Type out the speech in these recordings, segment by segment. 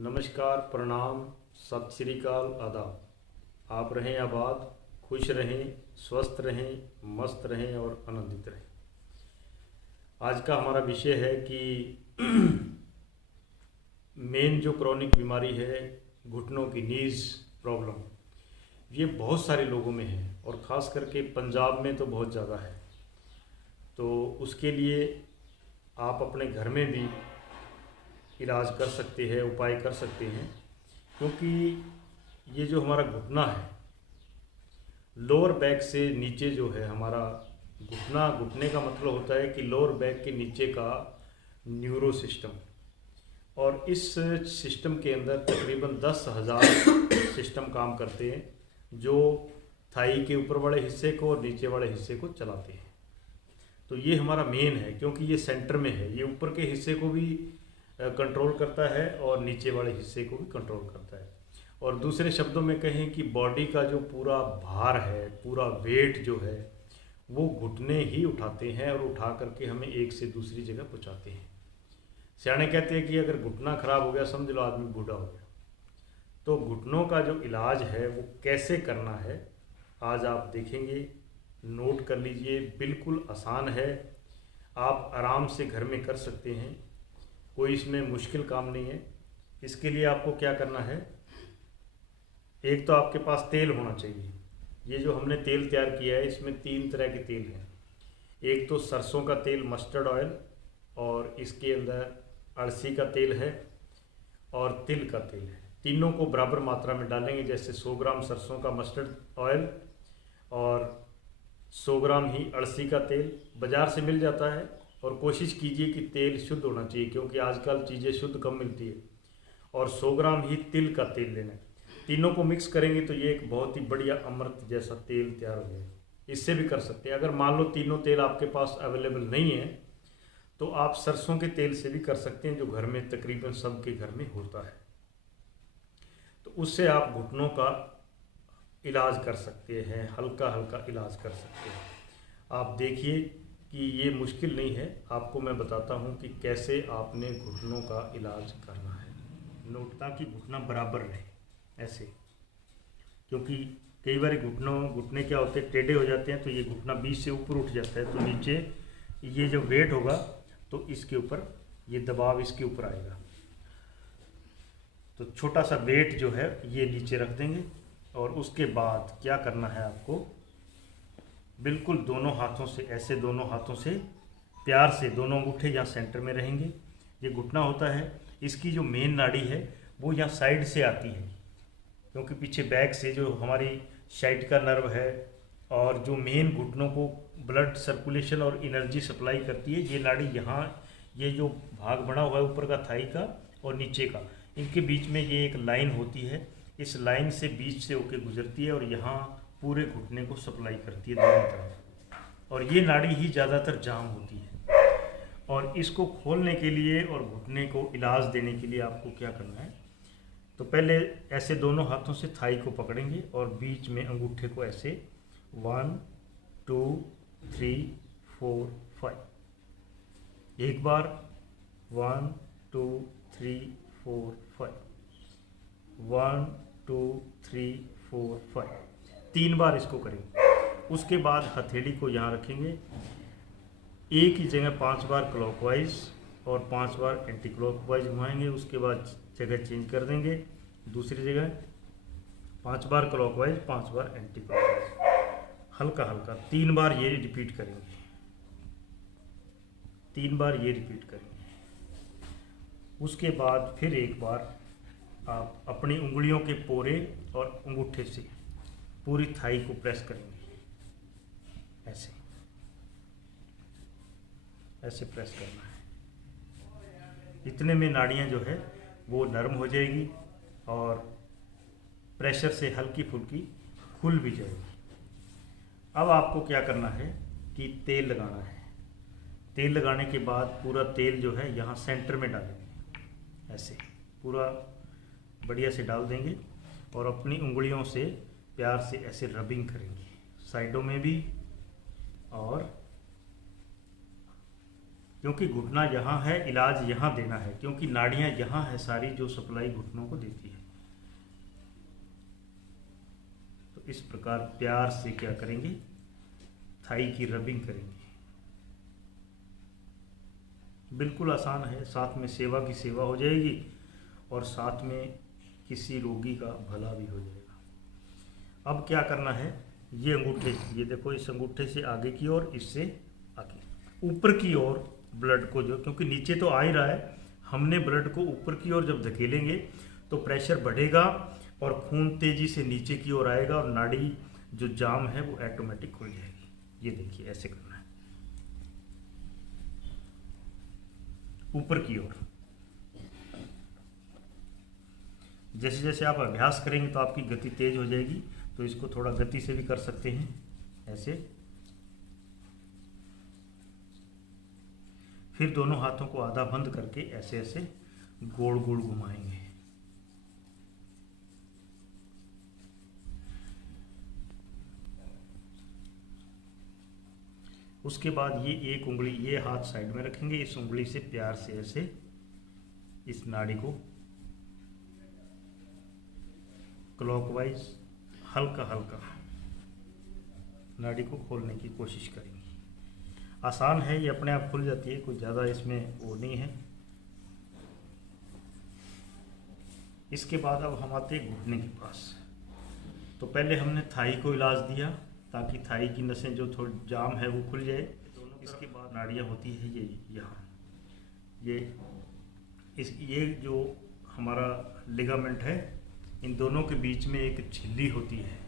नमस्कार, प्रणाम, सत श्री अकाल, आदाब। आप रहें आबाद, खुश रहें, स्वस्थ रहें, मस्त रहें और आनंदित रहें। आज का हमारा विषय है कि मेन जो क्रॉनिक बीमारी है घुटनों की नीज प्रॉब्लम, ये बहुत सारे लोगों में है और ख़ास करके पंजाब में तो बहुत ज़्यादा है। तो उसके लिए आप अपने घर में भी इलाज कर सकते हैं, उपाय कर सकते हैं। क्योंकि ये जो हमारा घुटना है, लोअर बैक से नीचे जो है हमारा घुटना, घुटने का मतलब होता है कि लोअर बैक के नीचे का न्यूरो सिस्टम, और इस सिस्टम के अंदर तकरीबन 10,000 सिस्टम काम करते हैं जो थाई के ऊपर वाले हिस्से को और नीचे वाले हिस्से को चलाते हैं। तो ये हमारा मेन है क्योंकि ये सेंटर में है। ये ऊपर के हिस्से को भी कंट्रोल करता है और नीचे वाले हिस्से को भी कंट्रोल करता है। और दूसरे शब्दों में कहें कि बॉडी का जो पूरा भार है, पूरा वेट जो है, वो घुटने ही उठाते हैं और उठा करके हमें एक से दूसरी जगह पहुंचाते हैं। सियाने कहते हैं कि अगर घुटना खराब हो गया समझ लो आदमी बूढ़ा हो गया। तो घुटनों का जो इलाज है वो कैसे करना है आज आप देखेंगे। नोट कर लीजिए, बिल्कुल आसान है, आप आराम से घर में कर सकते हैं, कोई इसमें मुश्किल काम नहीं है। इसके लिए आपको क्या करना है, एक तो आपके पास तेल होना चाहिए। ये जो हमने तेल तैयार किया है इसमें 3 तरह के तेल हैं। एक तो सरसों का तेल, मस्टर्ड ऑयल, और इसके अंदर अळसी का तेल है और तिल का तेल है। तीनों को बराबर मात्रा में डालेंगे। जैसे 100 ग्राम सरसों का मस्टर्ड ऑयल और 100 ग्राम ही अळसी का तेल बाज़ार से मिल जाता है। और कोशिश कीजिए कि तेल शुद्ध होना चाहिए क्योंकि आजकल चीज़ें शुद्ध कम मिलती है। और 100 ग्राम ही तिल का तेल लेना है। तीनों को मिक्स करेंगे तो ये एक बहुत ही बढ़िया अमृत जैसा तेल तैयार हो जाएगा। इससे भी कर सकते हैं। अगर मान लो तीनों तेल आपके पास अवेलेबल नहीं है तो आप सरसों के तेल से भी कर सकते हैं, जो घर में तकरीबन सबके घर में होता है। तो उससे आप घुटनों का इलाज कर सकते हैं, हल्का हल्का इलाज कर सकते हैं। आप देखिए कि ये मुश्किल नहीं है। आपको मैं बताता हूँ कि कैसे आपने घुटनों का इलाज करना है। नोट, ताकि घुटना बराबर रहे ऐसे, क्योंकि कई बार घुटने क्या होते हैं, टेढ़े हो जाते हैं तो ये घुटना बीच से ऊपर उठ जाता है। तो नीचे ये जो वेट होगा तो इसके ऊपर ये दबाव इसके ऊपर आएगा। तो छोटा सा वेट जो है ये नीचे रख देंगे। और उसके बाद क्या करना है आपको, बिल्कुल दोनों हाथों से, ऐसे दोनों हाथों से प्यार से, दोनों अंगूठे यहाँ सेंटर में रहेंगे। ये घुटना होता है, इसकी जो मेन नाड़ी है वो यहाँ साइड से आती है, क्योंकि पीछे बैक से जो हमारी साइड का नर्व है और जो मेन घुटनों को ब्लड सर्कुलेशन और एनर्जी सप्लाई करती है, ये नाड़ी यहाँ, ये जो भाग बना हुआ है ऊपर का थाई का और नीचे का, इनके बीच में ये एक लाइन होती है। इस लाइन से बीच से होके गुजरती है और यहाँ पूरे घुटने को सप्लाई करती है दोनों तरफ। और ये नाड़ी ही ज़्यादातर जाम होती है। और इसको खोलने के लिए और घुटने को इलाज देने के लिए आपको क्या करना है, तो पहले ऐसे दोनों हाथों से थाई को पकड़ेंगे और बीच में अंगूठे को ऐसे 1 2 3 4 5, एक बार 1 2 3 4 5, 1 2 3 4 5, 3 बार इसको करेंगे। उसके बाद हथेली को यहाँ रखेंगे, एक ही जगह 5 बार क्लॉकवाइज और 5 बार एंटी क्लॉकवाइज घुमाएंगे। उसके बाद जगह चेंज कर देंगे, दूसरी जगह 5 बार क्लॉकवाइज, 5 बार एंटी क्लॉकवाइज, हल्का हल्का 3 बार ये रिपीट करेंगे, 3 बार ये रिपीट करेंगे। उसके बाद फिर एक बार आप अपनी उंगलियों के पोरे और अंगूठे से पूरी थाई को प्रेस करेंगे, ऐसे ऐसे प्रेस करना है। इतने में नाड़ियाँ जो है वो नरम हो जाएगी और प्रेशर से हल्की फुल्की खुल भी जाएगी। अब आपको क्या करना है कि तेल लगाना है। तेल लगाने के बाद पूरा तेल जो है यहाँ सेंटर में डालेंगे, ऐसे पूरा बढ़िया से डाल देंगे और अपनी उंगलियों से प्यार से ऐसे रबिंग करेंगे, साइडों में भी और क्योंकि घुटना यहाँ है, इलाज यहाँ देना है, क्योंकि नाड़ियाँ यहाँ है सारी जो सप्लाई घुटनों को देती है। तो इस प्रकार प्यार से क्या करेंगे, थाई की रबिंग करेंगे। बिल्कुल आसान है, साथ में सेवा की सेवा हो जाएगी और साथ में किसी रोगी का भला भी हो जाएगा। अब क्या करना है, ये अंगूठे, ये देखो इस अंगूठे से आगे की ओर, इससे आगे ऊपर की ओर ब्लड को जो, क्योंकि नीचे तो आ ही रहा है, हमने ब्लड को ऊपर की ओर जब धकेलेंगे तो प्रेशर बढ़ेगा और खून तेजी से नीचे की ओर आएगा और नाड़ी जो जाम है वो ऑटोमेटिक खुल जाएगी। ये देखिए ऐसे करना है, ऊपर की ओर। जैसे जैसे आप अभ्यास करेंगे तो आपकी गति तेज हो जाएगी, तो इसको थोड़ा गति से भी कर सकते हैं ऐसे। फिर दोनों हाथों को आधा बंद करके ऐसे ऐसे गोल गोल घुमाएंगे। उसके बाद ये एक उंगली, ये हाथ साइड में रखेंगे, इस उंगली से प्यार से ऐसे इस नाड़ी को क्लॉकवाइज हल्का हल्का नाड़ी को खोलने की कोशिश करेंगे। आसान है, ये अपने आप खुल जाती है, कुछ ज़्यादा इसमें वो नहीं है। इसके बाद अब हम आते हैं घुटने के पास। तो पहले हमने थाई को इलाज दिया ताकि थाई की नसें जो थोड़ी जाम है वो खुल जाए। इसके बाद नाड़ियाँ होती है ये यहाँ, ये जो हमारा लिगामेंट है, इन दोनों के बीच में एक झिल्ली होती है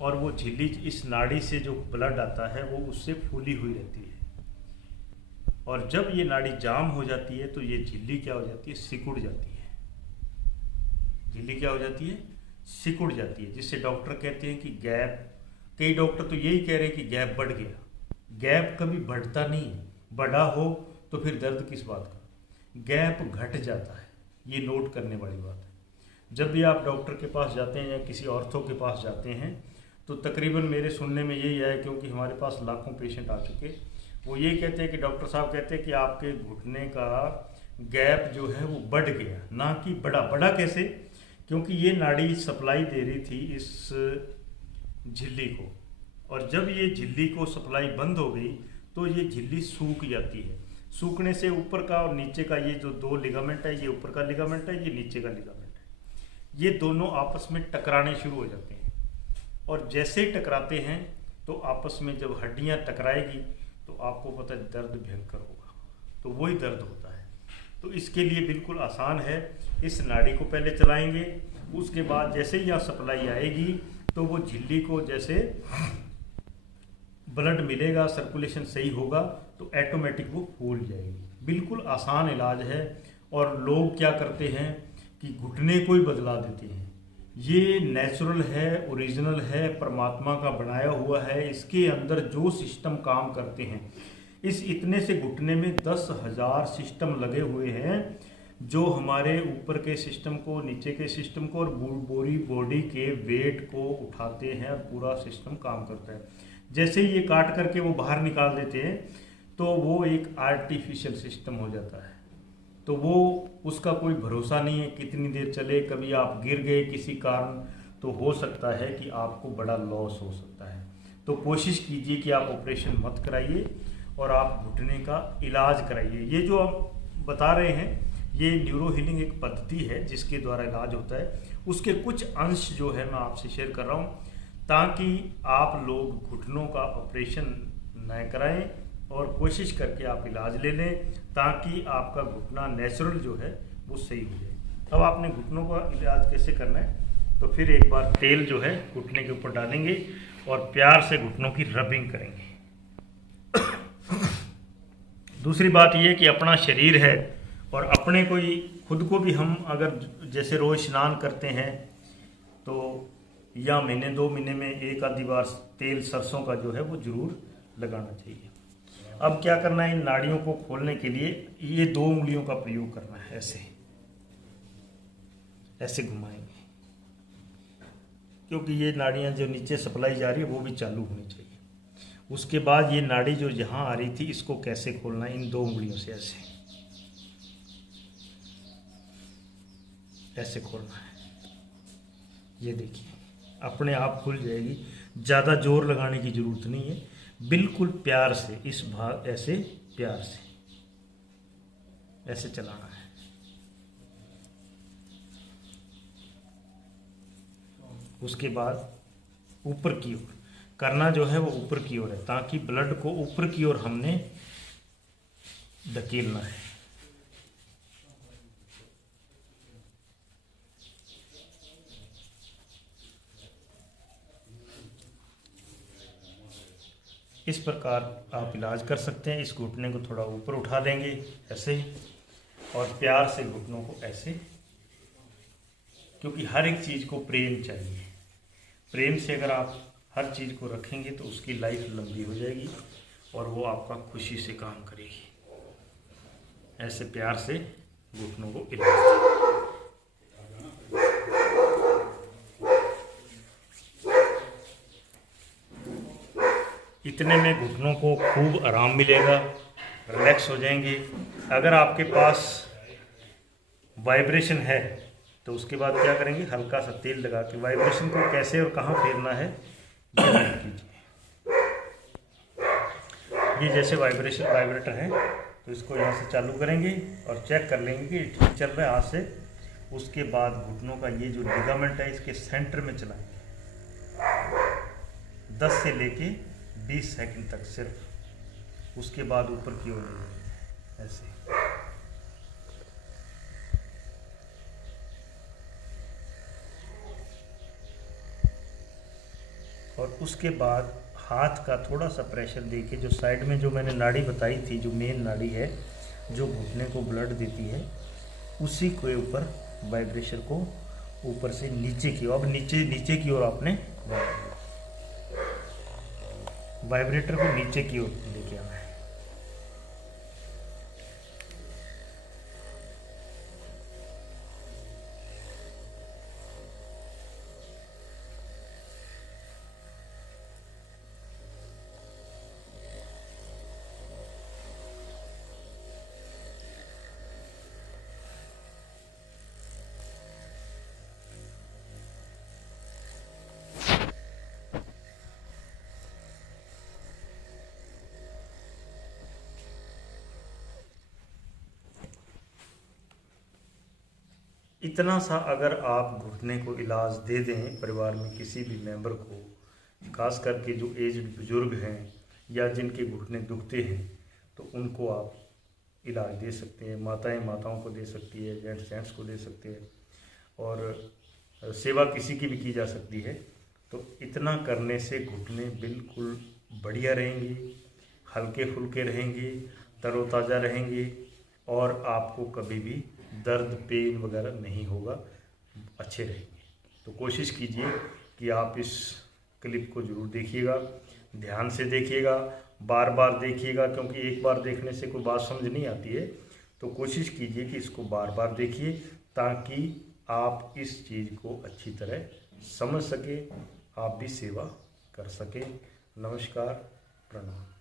और वो झिल्ली इस नाड़ी से जो ब्लड आता है वो उससे फूली हुई रहती है। और जब ये नाड़ी जाम हो जाती है तो ये झिल्ली क्या हो जाती है, सिकुड़ जाती है। झिल्ली क्या हो जाती है, सिकुड़ जाती है, जिससे डॉक्टर कहते हैं कि गैप। कई डॉक्टर तो यही कह रहे हैं कि गैप बढ़ गया। गैप कभी बढ़ता नहीं है, बढ़ा हो तो फिर दर्द किस बात का, गैप घट जाता है। ये नोट करने वाली बात है। जब भी आप डॉक्टर के पास जाते हैं या किसी ऑर्थो के पास जाते हैं तो तकरीबन मेरे सुनने में यही है, क्योंकि हमारे पास लाखों पेशेंट आ चुके, वो ये कहते हैं कि डॉक्टर साहब कहते हैं कि आपके घुटने का गैप जो है वो बढ़ गया, ना कि बढ़ा। बढ़ा कैसे, क्योंकि ये नाड़ी सप्लाई दे रही थी इस झिल्ली को, और जब ये झिल्ली को सप्लाई बंद हो गई तो ये झिल्ली सूख जाती है। सूखने से ऊपर का और नीचे का ये जो दो लिगामेंट है, ये ऊपर का लिगामेंट है, ये नीचे का लिगामेंट है, ये दोनों आपस में टकराने शुरू हो जाते हैं। और जैसे ही टकराते हैं तो आपस में जब हड्डियां टकराएगी तो आपको पता है दर्द भयंकर होगा, तो वही दर्द होता है। तो इसके लिए बिल्कुल आसान है, इस नाड़ी को पहले चलाएंगे, उसके बाद जैसे ही यहाँ सप्लाई आएगी तो वो झिल्ली को जैसे ब्लड मिलेगा, सर्कुलेशन सही होगा तो ऑटोमेटिक वो फूल जाएगी। बिल्कुल आसान इलाज है। और लोग क्या करते हैं कि घुटने को ही बदला देते हैं। ये नेचुरल है, ओरिजिनल है, परमात्मा का बनाया हुआ है। इसके अंदर जो सिस्टम काम करते हैं, इस इतने से घुटने में 10,000 सिस्टम लगे हुए हैं जो हमारे ऊपर के सिस्टम को, नीचे के सिस्टम को और पूरी बॉडी के वेट को उठाते हैं और पूरा सिस्टम काम करता है। जैसे ही ये काट करके वो बाहर निकाल देते हैं तो वो एक आर्टिफिशियल सिस्टम हो जाता है। तो वो उसका कोई भरोसा नहीं है कितनी देर चले। कभी आप गिर गए किसी कारण तो हो सकता है कि आपको बड़ा लॉस हो सकता है। तो कोशिश कीजिए कि आप ऑपरेशन मत कराइए और आप घुटने का इलाज कराइए। ये जो हम बता रहे हैं ये न्यूरो हीलिंग एक पद्धति है जिसके द्वारा इलाज होता है। उसके कुछ अंश जो है मैं आपसे शेयर कर रहा हूँ ताकि आप लोग घुटनों का ऑपरेशन न कराएं और कोशिश करके आप इलाज ले लें ताकि आपका घुटना नेचुरल जो है वो सही हो जाए। अब आपने घुटनों का इलाज कैसे करना है, तो फिर एक बार तेल जो है घुटने के ऊपर डालेंगे और प्यार से घुटनों की रबिंग करेंगे। दूसरी बात ये कि अपना शरीर है और अपने को ही खुद को भी हम अगर जैसे रोज़ स्नान करते हैं तो या महीने 2 महीने में एक आधी बार तेल सरसों का जो है वो जरूर लगाना चाहिए। अब क्या करना है, इन नाड़ियों को खोलने के लिए ये 2 उंगलियों का प्रयोग करना है। ऐसे ऐसे घुमाएंगे क्योंकि ये नाड़ियां जो नीचे सप्लाई जा रही है वो भी चालू होनी चाहिए। उसके बाद ये नाड़ी जो यहाँ आ रही थी इसको कैसे खोलना है, इन 2 उंगलियों से ऐसे खोलना है। ये देखिए अपने आप खुल जाएगी, ज़्यादा जोर लगाने की ज़रूरत नहीं है, बिल्कुल प्यार से इस भाग ऐसे प्यार से ऐसे चलाना है। उसके बाद ऊपर की ओर करना जो है वो ऊपर की ओर है, ताकि ब्लड को ऊपर की ओर हमने धकेलना है। इस प्रकार आप इलाज कर सकते हैं। इस घुटने को थोड़ा ऊपर उठा देंगे ऐसे, और प्यार से घुटनों को ऐसे, क्योंकि हर एक चीज़ को प्रेम चाहिए। प्रेम से अगर आप हर चीज़ को रखेंगे तो उसकी लाइफ लंबी हो जाएगी और वो आपका खुशी से काम करेगी। ऐसे प्यार से घुटनों को इलाज। इतने में घुटनों को खूब आराम मिलेगा, रिलैक्स हो जाएंगे। अगर आपके पास वाइब्रेशन है तो उसके बाद क्या करेंगे, हल्का सा तेल लगा के वाइब्रेशन को कैसे और कहाँ फेरना है ये कीजिए। ये जैसे वाइब्रेटर है तो इसको यहाँ से चालू करेंगे और चेक कर लेंगे कि ठीक चल रहा है हाथ से। उसके बाद घुटनों का ये जो लिगामेंट है इसके सेंटर में चलाएंगे 10 से लेके 20 सेकंड तक सिर्फ। उसके बाद ऊपर की ओर ऐसे। और उसके बाद हाथ का थोड़ा सा प्रेशर देके जो साइड में जो मैंने नाड़ी बताई थी, जो मेन नाड़ी है जो घुटने को ब्लड देती है, उसी के ऊपर वाइब्रेशन को ऊपर से नीचे की ओर, अब नीचे की ओर आपने वाइब्रेटर को नीचे की ओर लेके आना है। इतना सा अगर आप घुटने को इलाज दे दें परिवार में किसी भी मेंबर को, खास करके जो एज्ड बुजुर्ग हैं या जिनके घुटने दुखते हैं, तो उनको आप इलाज दे सकते हैं। माताओं को दे सकती है, जेंट्स को दे सकते हैं, और सेवा किसी की भी की जा सकती है। तो इतना करने से घुटने बिल्कुल बढ़िया रहेंगे, हल्के फुल्के रहेंगे, तरोताज़ा रहेंगे, और आपको कभी भी दर्द पेन वगैरह नहीं होगा, अच्छे रहेंगे। तो कोशिश कीजिए कि आप इस क्लिप को ज़रूर देखिएगा, ध्यान से देखिएगा, बार बार देखिएगा, क्योंकि एक बार देखने से कोई बात समझ नहीं आती है। तो कोशिश कीजिए कि इसको बार बार देखिए ताकि आप इस चीज़ को अच्छी तरह समझ सकें, आप भी सेवा कर सकें। नमस्कार, प्रणाम।